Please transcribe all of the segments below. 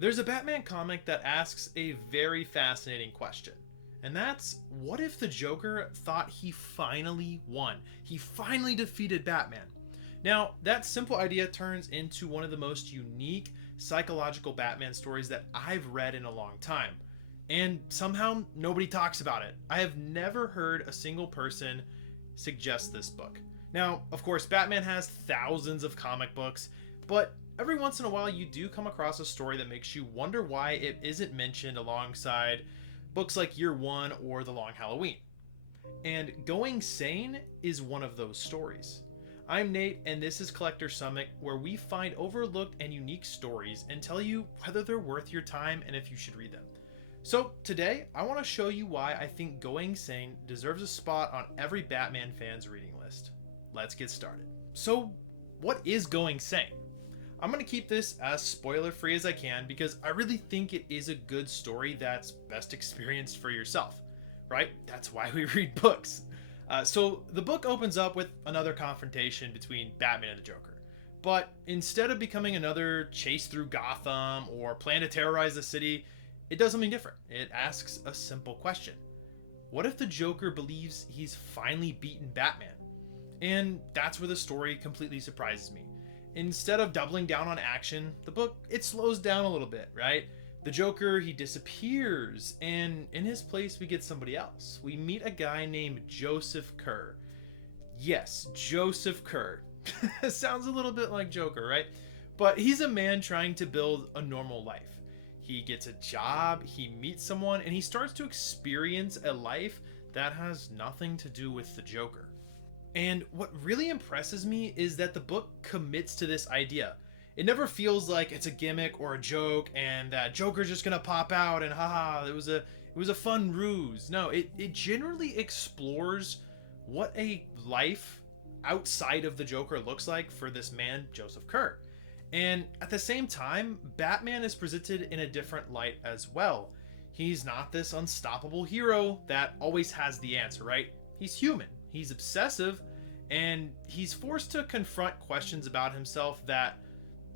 There's a Batman comic that asks a very fascinating question. And that's, what if the Joker thought he finally won? He finally defeated Batman. Now, that simple idea turns into one of the most unique psychological Batman stories that I've read in a long time. And somehow nobody talks about it. I have never heard a single person suggest this book. Now, of course, Batman has thousands of comic books, but every once in a while you do come across a story that makes you wonder why it isn't mentioned alongside books like Year One or The Long Halloween. And Going Sane is one of those stories. I'm Nate, and this is Collector Summit, where we find overlooked and unique stories and tell you whether they're worth your time and if you should read them. So today, I want to show you why I think Going Sane deserves a spot on every Batman fan's reading list. Let's get started. So, what is Going Sane? I'm going to keep this as spoiler free as I can because I really think it is a good story that's best experienced for yourself, right? That's why we read books. So the book opens up with another confrontation between Batman and the Joker. But instead of becoming another chase through Gotham or plan to terrorize the city, it does something different. It asks a simple question. What if the Joker believes he's finally beaten Batman? And that's where the story completely surprises me. Instead of doubling down on action, the book, it slows down a little bit, right? The Joker, he disappears, and in his place we get somebody else. We meet a guy named Joseph Kerr. Yes, Joseph Kerr. Sounds a little bit like Joker, right? But he's a man trying to build a normal life. He gets a job, he meets someone, and he starts to experience a life that has nothing to do with the Joker. And what really impresses me is that the book commits to this idea. It never feels like it's a gimmick or a joke and that Joker's just gonna pop out and haha, it was a fun ruse. No, it generally explores what a life outside of the Joker looks like for this man, Joseph Kerr. And at the same time, Batman is presented in a different light as well. He's not this unstoppable hero that always has the answer, right? He's human. He's obsessive, and he's forced to confront questions about himself that,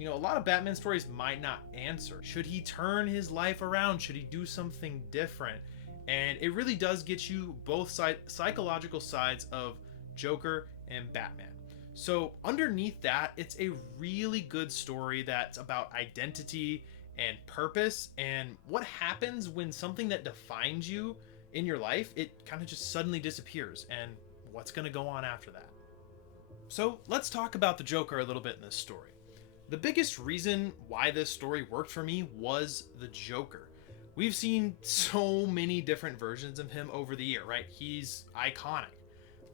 a lot of Batman stories might not answer. Should he turn his life around? Should he do something different? And it really does get you both psychological sides of Joker and Batman. So underneath that, it's a really good story that's about identity and purpose and what happens when something that defines you in your life, it kind of just suddenly disappears, and what's going to go on after that. So let's talk about the Joker a little bit in this story. The biggest reason why this story worked for me was the Joker. We've seen so many different versions of him over the year, right? He's iconic,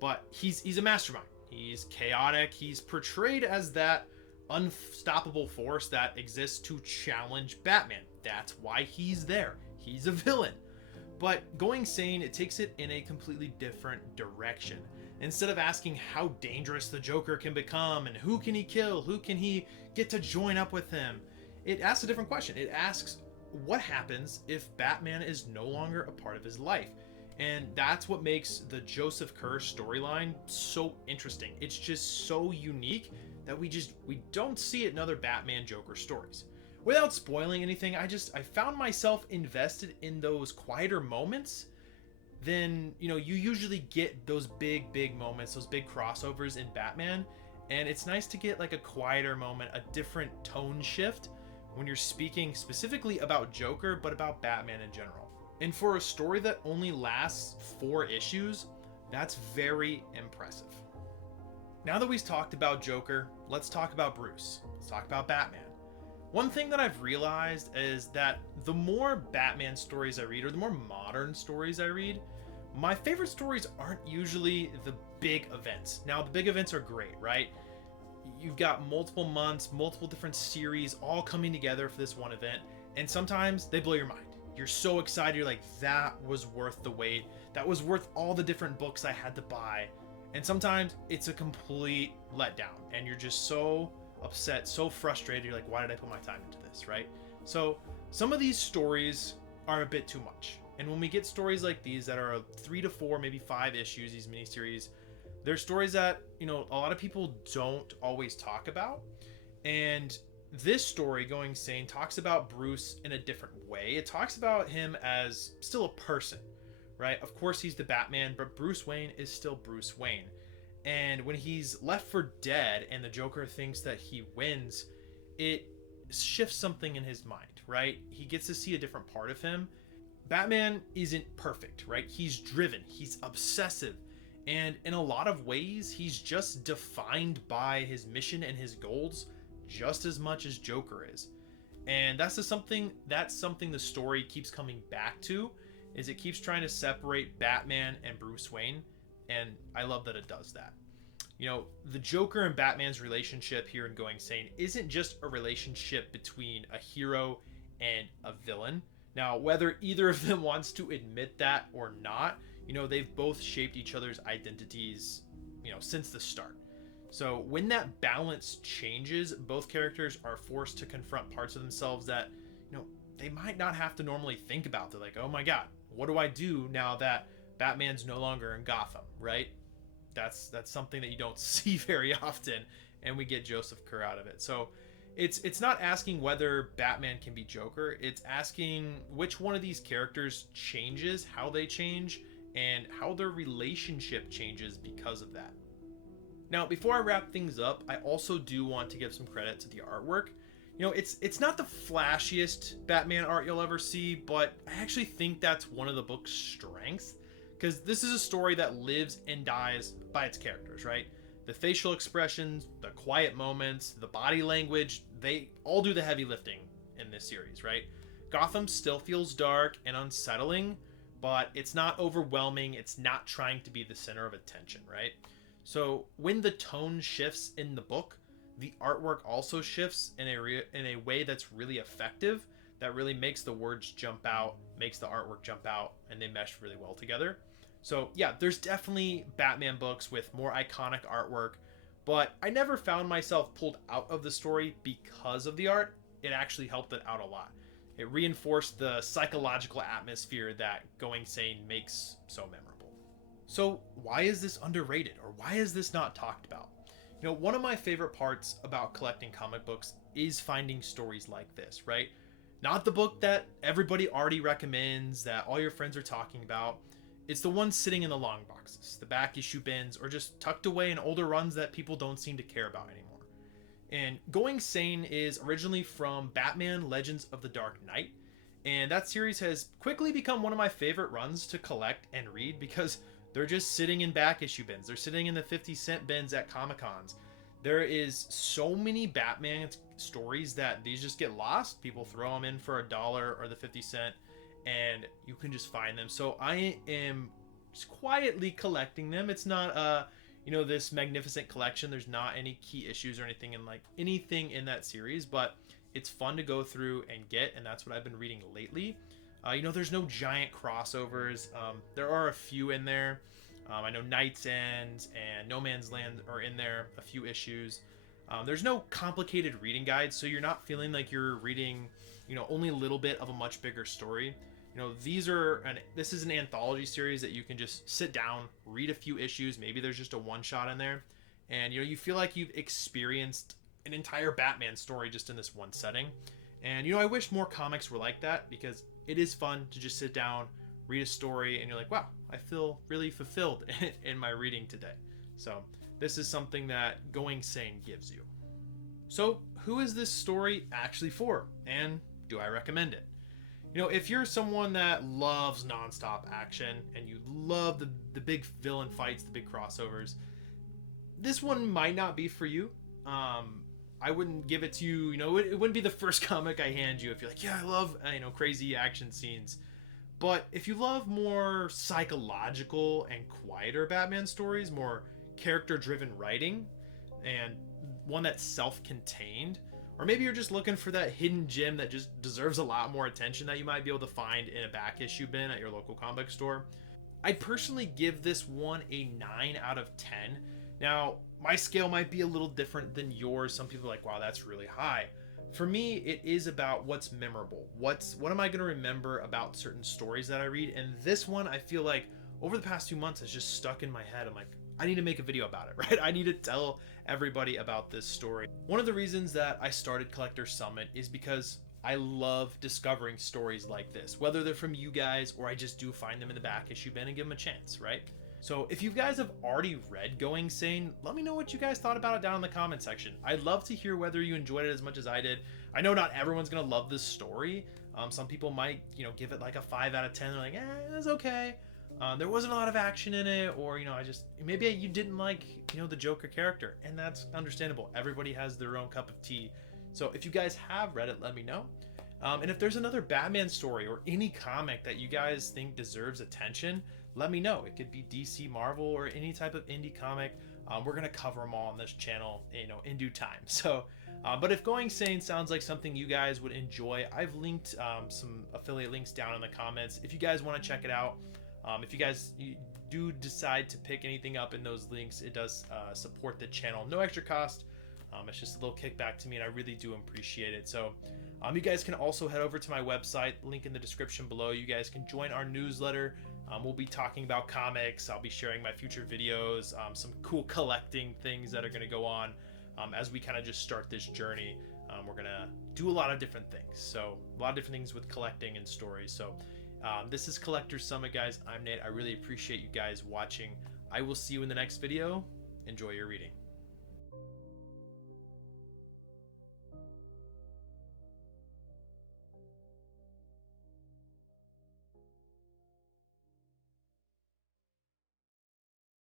but he's a mastermind. He's chaotic. He's portrayed as that unstoppable force that exists to challenge Batman. That's why he's there. He's a villain. But Going Sane, it takes it in a completely different direction. Instead of asking how dangerous the Joker can become and who can he kill, who can he get to join up with him, it asks a different question. It asks what happens if Batman is no longer a part of his life. And that's what makes the Joseph Kerr storyline so interesting. It's just so unique that we don't see it in other Batman Joker stories. Without spoiling anything, I found myself invested in those quieter moments than, you usually get those big moments, those big crossovers in Batman. And it's nice to get like a quieter moment, a different tone shift when you're speaking specifically about Joker, but about Batman in general. And for a story that only lasts 4 issues, that's very impressive. Now that we've talked about Joker, let's talk about Bruce. Let's talk about Batman. One thing that I've realized is that the more Batman stories I read, or the more modern stories I read, my favorite stories aren't usually the big events. Now, the big events are great, right? You've got multiple months, multiple different series all coming together for this one event, and sometimes they blow your mind. You're so excited, you're like, that was worth the wait. That was worth all the different books I had to buy. And sometimes it's a complete letdown, and you're just so upset, so frustrated. You're like, why did I put my time into this, right? So some of these stories are a bit too much. And when we get stories like these that are 3 to 4, maybe 5 issues, these miniseries, they're stories that, a lot of people don't always talk about. And this story, Going Sane, talks about Bruce in a different way. It talks about him as still a person, right? Of course, he's the Batman, but Bruce Wayne is still Bruce Wayne. And when he's left for dead and the Joker thinks that he wins, it shifts something in his mind, right? He gets to see a different part of him. Batman isn't perfect, right? He's driven, he's obsessive, and in a lot of ways, he's just defined by his mission and his goals just as much as Joker is. And that's something the story keeps coming back to, is it keeps trying to separate Batman and Bruce Wayne, and I love that it does that. You know, the Joker and Batman's relationship here in Going Sane isn't just a relationship between a hero and a villain. Now, whether either of them wants to admit that or not, you know, they've both shaped each other's identities, you know, since the start. So when that balance changes, both characters are forced to confront parts of themselves that, you know, they might not have to normally think about. They're like, oh my God, what do I do now that Batman's no longer in Gotham, right? That's something that you don't see very often, and we get Joseph Kerr out of it. So it's not asking whether Batman can be Joker. It's asking which one of these characters changes, how they change, and how their relationship changes because of that. Now, before I wrap things up, I also do want to give some credit to the artwork. You know, it's not the flashiest Batman art you'll ever see, but I actually think that's one of the book's strengths, because this is a story that lives and dies by its characters, right? The facial expressions, the quiet moments, the body language, they all do the heavy lifting in this series, right? Gotham still feels dark and unsettling, but it's not overwhelming. It's not trying to be the center of attention, right? So when the tone shifts in the book, the artwork also shifts in a way that's really effective, that really makes the words jump out, makes the artwork jump out, and they mesh really well together. So yeah, there's definitely Batman books with more iconic artwork, but I never found myself pulled out of the story because of the art. It actually helped it out a lot. It reinforced the psychological atmosphere that Going Sane makes so memorable. So why is this underrated, or why is this not talked about? You know, one of my favorite parts about collecting comic books is finding stories like this, right? Not the book that everybody already recommends, that all your friends are talking about. It's the ones sitting in the long boxes, the back issue bins, or just tucked away in older runs that people don't seem to care about anymore. And Going Sane is originally from Batman Legends of the Dark Knight, and that series has quickly become one of my favorite runs to collect and read because they're just sitting in back issue bins. They're sitting in the 50-cent bins at Comic-Cons. There is so many Batman stories that these just get lost. People throw them in for $1 or the 50-cent, and you can just find them. So I am just quietly collecting them. It's not this magnificent collection. There's not any key issues or anything in that series, but it's fun to go through and get, and that's what I've been reading lately. There's no giant crossovers. There are a few in there. I know Night's End and No Man's Land are in there, a few issues. There's no complicated reading guides, so you're not feeling like you're reading, only a little bit of a much bigger story. This is an anthology series that you can just sit down, read a few issues. Maybe there's just a one-shot in there, and you feel like you've experienced an entire Batman story just in this one setting. And I wish more comics were like that, because it is fun to just sit down, read a story, and you're like, wow, I feel really fulfilled in my reading today. So this is something that Going Sane gives you. So who is this story actually for, and do I recommend it? If you're someone that loves nonstop action and you love the big villain fights, the big crossovers, this one might not be for you. I wouldn't give it to you, it wouldn't be the first comic I hand you if you're like, yeah, I love, crazy action scenes. But if you love more psychological and quieter Batman stories, more character-driven writing, and one that's self-contained, or maybe you're just looking for that hidden gem that just deserves a lot more attention that you might be able to find in a back issue bin at your local comic store, I'd personally give this one a 9 out of 10. Now, my scale might be a little different than yours. Some people are like, wow, that's really high. For me, it is about what's memorable. What am I going to remember about certain stories that I read? And this one, I feel like over the past 2 months has just stuck in my head. I'm like, I need to make a video about it, right? I need to tell everybody about this story. One of the reasons that I started Collector Summit is because I love discovering stories like this, whether they're from you guys or I just do find them in the back issue bin and give them a chance, right? So if you guys have already read Going Sane, let me know what you guys thought about it down in the comment section. I'd love to hear whether you enjoyed it as much as I did. I know not everyone's gonna love this story. Some people might, give it like a 5 out of 10. They're like, it's okay. There wasn't a lot of action in it, or maybe you didn't like the Joker character, and that's understandable. Everybody has their own cup of tea. So if you guys have read it, let me know. And if there's another Batman story or any comic that you guys think deserves attention, let me know. It could be DC, Marvel, or any type of indie comic. We're gonna cover them all on this channel, in due time. So, but if Going Sane sounds like something you guys would enjoy, I've linked some affiliate links down in the comments. If you guys want to check it out, if you do decide to pick anything up in those links, it does support the channel. No extra cost. It's just a little kickback to me, and I really do appreciate it. So you guys can also head over to my website, link in the description below. You guys can join our newsletter. We'll be talking about comics. I'll be sharing my future videos, some cool collecting things that are going to go on as we kind of just start this journey. We're going to do a lot of different things. So a lot of different things with collecting and stories. So this is Collector Summit, guys. I'm Nate. I really appreciate you guys watching. I will see you in the next video. Enjoy your reading.